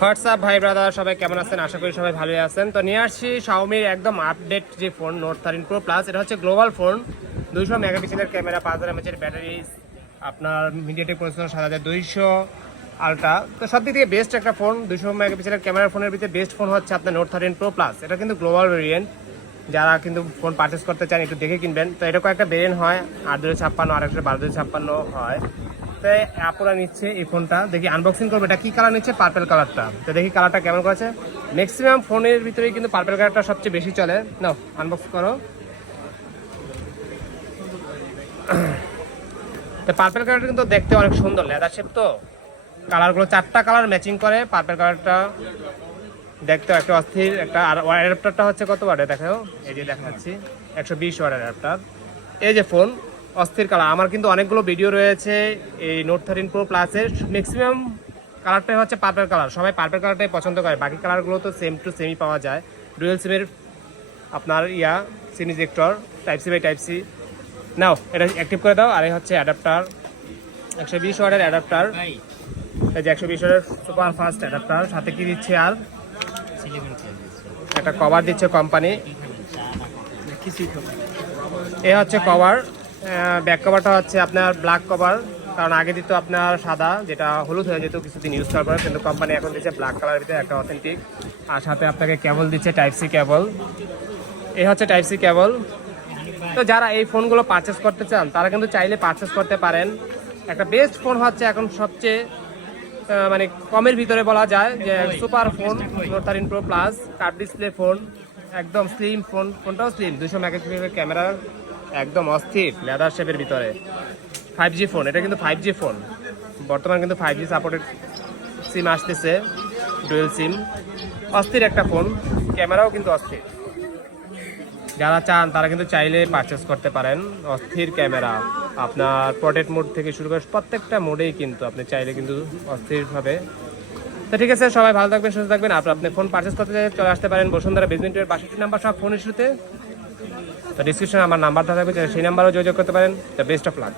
WhatsApp ভাই brother, সবাই কেমন আছেন? আশা করি সবাই ভালোই আছেন। তো নিয়ে আসছি শাওমির একদম আপডেট যে phone note thirteen pro plus এটা হচ্ছে গ্লোবাল ফোন দুইশো মেগাপিক্সেলের ক্যামেরা পাঁচ হাজার এমএচের ব্যাটারি আপনার মিডিয়াটেক প্রসেসর সাত হাজার দুইশো আলট্রা তো সব দিক থেকে বেস্ট একটা ফোন দুশো মেগাপিক্সেলের ক্যামেরা ফোনের ভিতরে বেস্ট ফোন হচ্ছে আপনার নোট থার্টিন প্রো প্লাস এটা কিন্তু গ্লোবাল ভেরিয়েন্ট যারা কিন্তু ফোন পারচেস করতে চান, একটু দেখে কিনবেন। তো এটা কয়েকটা ভেরিয়েন্ট হয়। আট দুশো ছাপ্পান্ন আর একশো বারো দুশো ছাপ্পান্ন হয়। তো অ্যাপোলা নিচ্ছে এই ফোনটা। দেখি আনবক্সিং করব, এটা কি কালার নিচ্ছে? পার্পেল কালারটা তো দেখি কালারটা কেমন করেছে। ম্যাক্সিমাম ফোনের ভিতরেই কিন্তু পার্পেল কালারটা সবচেয়ে বেশি চলে। নাও আনবক্স করো। তো পার্পেল কালারটা কিন্তু দেখতে অনেক সুন্দর লেদার শেপ তো। কালারগুলো চারটা কালার ম্যাচিং করে পার্পেল কালারটা দেখতে একটা অস্থির। একটা, আর অ্যাডাপ্টারটা হচ্ছে কত ওয়াটে দেখো এই যে দেখাচ্ছি। একশো বিশ ওয়াট অ্যাডাপ্টার এই যে ফোন অস্থির কালার আমার কিন্তু অনেকগুলো ভিডিও রয়েছে এই নোট থার্টিন প্রো প্লাসের ম্যাক্সিমাম কালারটাই হচ্ছে পার্পেল কালার সবাই পার্পেল কালারটাই পছন্দ করে। বাকি কালারগুলো তো সেম টু সেমই পাওয়া যায়। ডুয়েল সিমের আপনার ইয়া সিনিজেক্টর type C by type C now এটা অ্যাক্টিভ করে দাও। আর এই হচ্ছে অ্যাডাপ্টার একশো বিশ ওয়াটের অ্যাডাপ্টার এই যে একশো বিশ ওয়াটের সুপার ফাস্ট অ্যাডাপ্টার সাথে কি দিচ্ছে আর? একটা কভার দিচ্ছে কোম্পানি এ হচ্ছে কভার ব্যাক কভারটা হচ্ছে আপনার ব্ল্যাক কভার কারণ আগে দিত আপনার সাদা, যেটা হলুদ হয়ে যেত, কিছুদিন ইউজ করার পরে, কিন্তু কোম্পানি এখন দিচ্ছে ব্ল্যাক কালারের ভিতরে একটা অথেন্টিক আর সাথে আপনাকে কেবল দিচ্ছে টাইপ সি কেবল এ হচ্ছে টাইপ সি কেবল তো যারা এই ফোনগুলো পারচেস করতে চান, তারা কিন্তু চাইলে পারচেস করতে পারেন। একটা বেস্ট ফোন হচ্ছে এখন সবচেয়ে মানে কমের ভিতরে বলা যায় যে super phone thirteen pro plus card display phone একদম স্লিম ফোন ফোনটাও স্লিম দুশো মেগাপিক্সেলের ক্যামেরা একদম অস্থির লেদার শেপের ভিতরে। ফাইভ জি ফোন এটা কিন্তু ফাইভ জি ফোন বর্তমান কিন্তু ফাইভ জি সাপোর্টেড সিম আসতেছে ডুয়েল সিম অস্থির একটা ফোন ক্যামেরাও কিন্তু অস্থির। যারা চান, তারা কিন্তু চাইলে পারচেস করতে পারেন। অস্থির ক্যামেরা আপনার প্রোটেক্ট মোড থেকে শুরু করে প্রত্যেকটা মোডেই কিন্তু আপনি চাইলে কিন্তু অস্থিরভাবে। তো ঠিক আছে, সবাই ভালো থাকবেন, সুস্থ থাকবেন। আপনি ফোন পারচেস করতে চলে আসতে পারেন বসুন্ধরা বেজমেন্টের বাষট্টি নাম্বার সব ফোন ইস্যুতে তো ডিসক্রিপশনে আমার নাম্বার থাকবে সেই নাম্বারও যোগাযোগ করতে পারেন। The best of luck